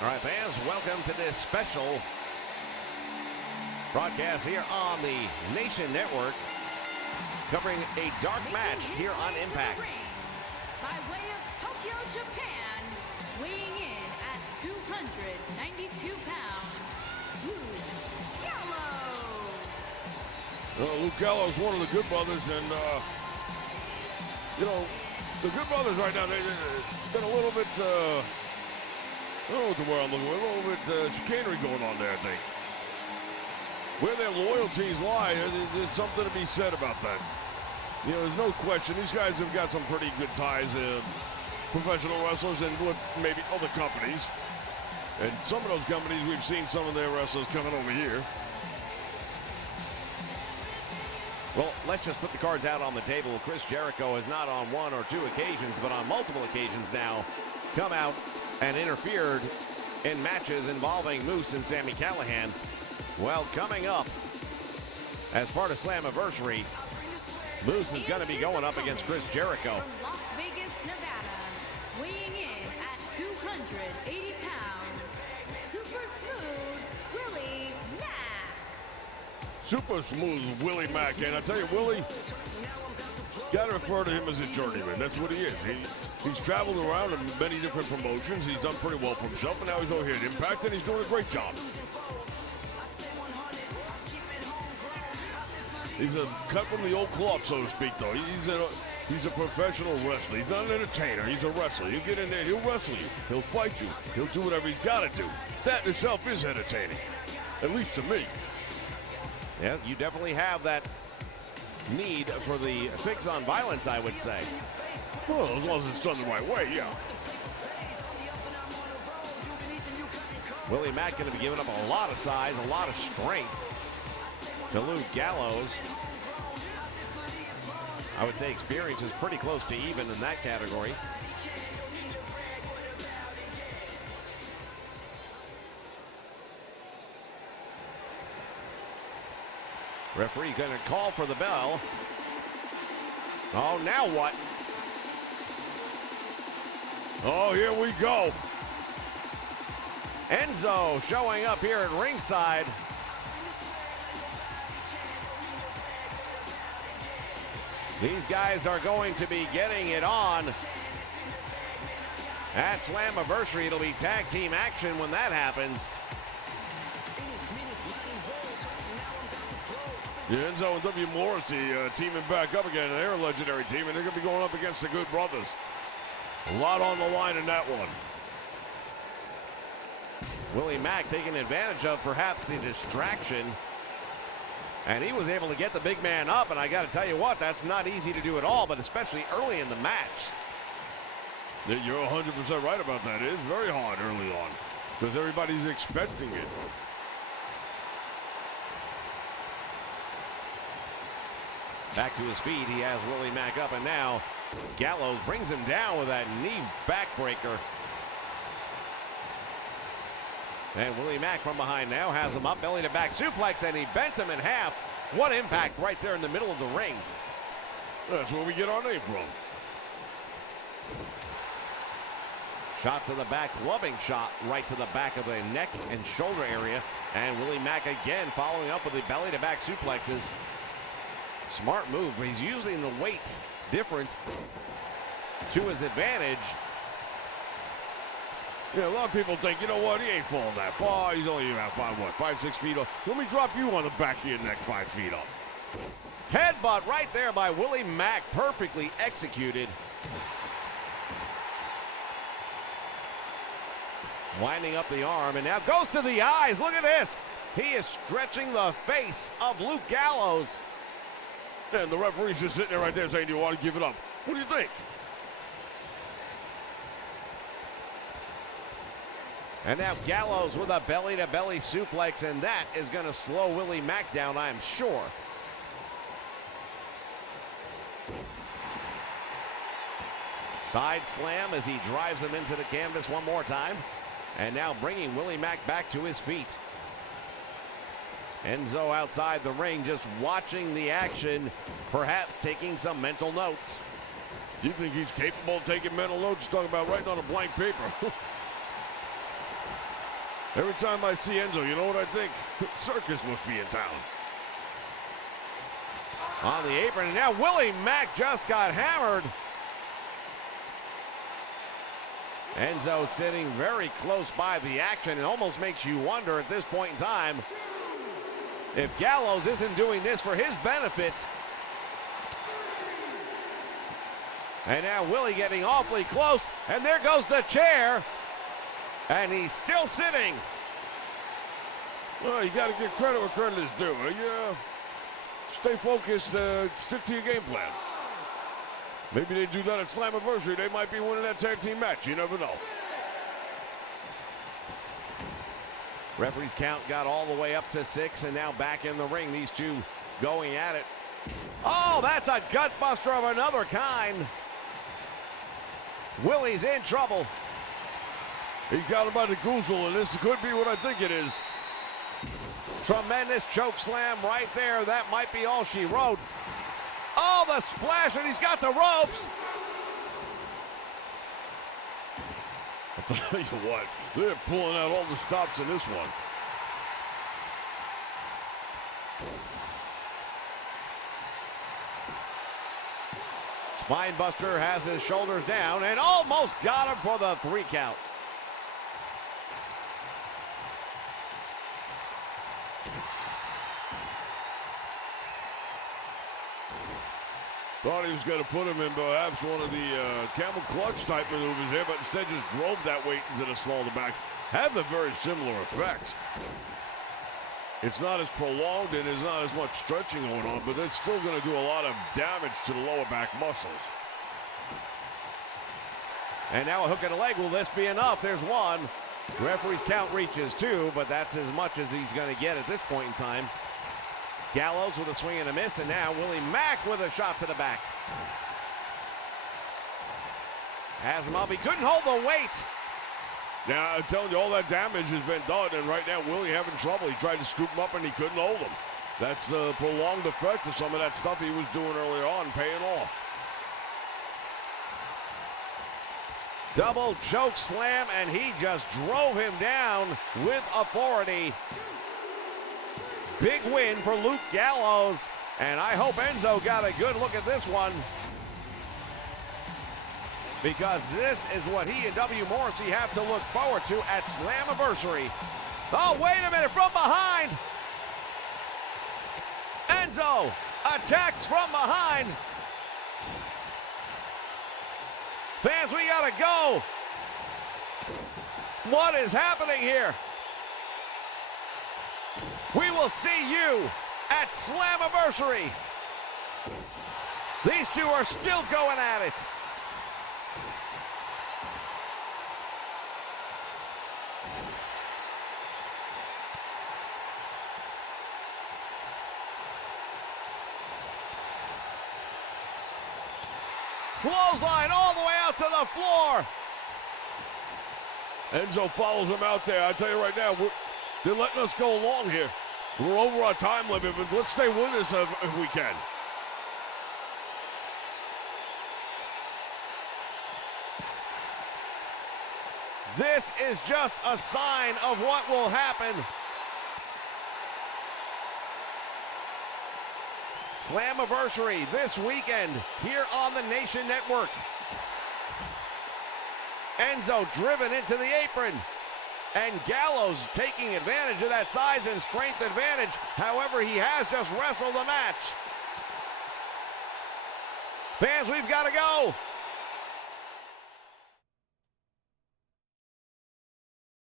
All right, fans, welcome to this special broadcast here on the Nation Network, covering a dark match here on Impact. By way of Tokyo, Japan, weighing in at 292 pounds, Luke Gallows. Luke Gallows, one of the Good Brothers, and the Good Brothers right now, they've been a little bit, I don't know what the word I'm looking for, a little bit chicanery going on there, I think. Where their loyalties lie, there's something to be said about that. You know, there's no question. These guys have got some pretty good ties in professional wrestlers and with maybe other companies. And some of those companies, we've seen some of their wrestlers coming over here. Well, let's just put the cards out on the table. Chris Jericho has not on one or two occasions, but on multiple occasions now, come out and interfered in matches involving Moose and Sami Callihan. Well, coming up, as part of Slammiversary, Moose is going to be going up against Chris Jericho. From Las Vegas, Nevada, weighing in at 280 pounds, Super Smooth Willie Mack. Super smooth Willie Mack, and I tell you, Willie, gotta refer to him as a journeyman. That's what he is. He's traveled around in many different promotions. He's done pretty well for himself, and now he's over here at Impact, and he's doing a great job. He's a cut from the old cloth, so to speak, though. He's a professional wrestler. He's not an entertainer. He's a wrestler. He'll get in there, he'll wrestle you. He'll fight you. He'll do whatever he's got to do. That in itself is entertaining, at least to me. Yeah, you definitely have that need for the fix on violence, I would say. Well, as long as it's done the right way, yeah. Willie Mack going to be giving up a lot of size, a lot of strength to Luke Gallows. I would say experience is pretty close to even in that category. Referee going to call for the bell. Oh, now what? Oh, here we go. Enzo showing up here at ringside. These guys are going to be getting it on at Slammiversary. It'll be tag team action when that happens. Yeah, Enzo and W. Morrissey teaming back up again. They're a legendary team, and they're going to be going up against the Good Brothers. A lot on the line in that one. Willie Mack taking advantage of perhaps the distraction. And he was able to get the big man up, and I got to tell you what, that's not easy to do at all, but especially early in the match. Yeah, you're 100% right about that. It is very hard early on because everybody's expecting it. Back to his feet, he has Willie Mack up, and now Gallows brings him down with that knee backbreaker. And Willie Mack from behind now has him up, belly to back suplex, and he bent him in half. What impact right there in the middle of the ring. That's where we get our name from. Shot to the back, loving shot right to the back of the neck and shoulder area. And Willie Mack again following up with the belly to back suplexes. Smart move. He's using the weight difference to his advantage. Yeah, a lot of people think, you know what, he ain't falling that far. He's only about 5, 6 feet up. Let me drop you on the back of your neck 5 feet up. Headbutt right there by Willie Mack, perfectly executed. Winding up the arm, and now goes to the eyes. Look at this. He is stretching the face of Luke Gallows. And the referee's just sitting there right there saying, do you want to give it up? What do you think? And now Gallows with a belly-to-belly suplex, and that is going to slow Willie Mack down, I'm sure. Side slam as he drives him into the canvas one more time. And now bringing Willie Mack back to his feet. Enzo outside the ring just watching the action, perhaps taking some mental notes. You think he's capable of taking mental notes? Talking about writing on a blank paper. Every time I see Enzo, you know what I think? Circus must be in town. On the apron, and now Willie Mack just got hammered. Enzo sitting very close by the action. It almost makes you wonder at this point in time if Gallows isn't doing this for his benefit. And now Willie getting awfully close, and there goes the chair, and he's still sitting. Well, you got to give credit where credit is due. Stay focused, stick to your game plan. Maybe they do that at Slammiversary. They might be winning that tag team match. You never know. Referee's count got all the way up to 6, and now back in the ring. These two going at it. Oh, that's a gutbuster of another kind. Willie's in trouble. He got him by the goozle, and this could be what I think it is. Tremendous choke slam right there. That might be all she wrote. Oh, the splash, and he's got the ropes. I'll tell you what, they're pulling out all the stops in this one. Spinebuster has his shoulders down and almost got him for the 3 count. Thought he was going to put him in perhaps one of the camel clutch type maneuvers here, but instead just drove that weight into the small of the back. Have a very similar effect. It's not as prolonged and there's not as much stretching going on, but it's still going to do a lot of damage to the lower back muscles. And now a hook and a leg. Will this be enough? There's 1. Referee's count reaches 2, but that's as much as he's going to get at this point in time. Gallows with a swing and a miss, and now Willie Mack with a shot to the back. Has him up. He couldn't hold the weight. Now, I'm telling you, all that damage has been done, and right now Willie having trouble. He tried to scoop him up, and he couldn't hold him. That's a prolonged effect of some of that stuff he was doing earlier on, paying off. Double choke slam, and he just drove him down with authority. Big win for Luke Gallows, and I hope Enzo got a good look at this one, because this is what he and W. Morrissey have to look forward to at Slammiversary. Oh, wait a minute, from behind. Enzo attacks from behind. Fans, we gotta go. What is happening here? We will see you at Slammiversary. These two are still going at it. Clothesline all the way out to the floor. Enzo follows him out there. I tell you right now, they're letting us go along here. We're over our time limit, but let's stay with us if we can. This is just a sign of what will happen. Slammiversary this weekend here on the Nation Network. Enzo driven into the apron. And Gallows taking advantage of that size and strength advantage. However, he has just wrestled a match. Fans, we've got to go.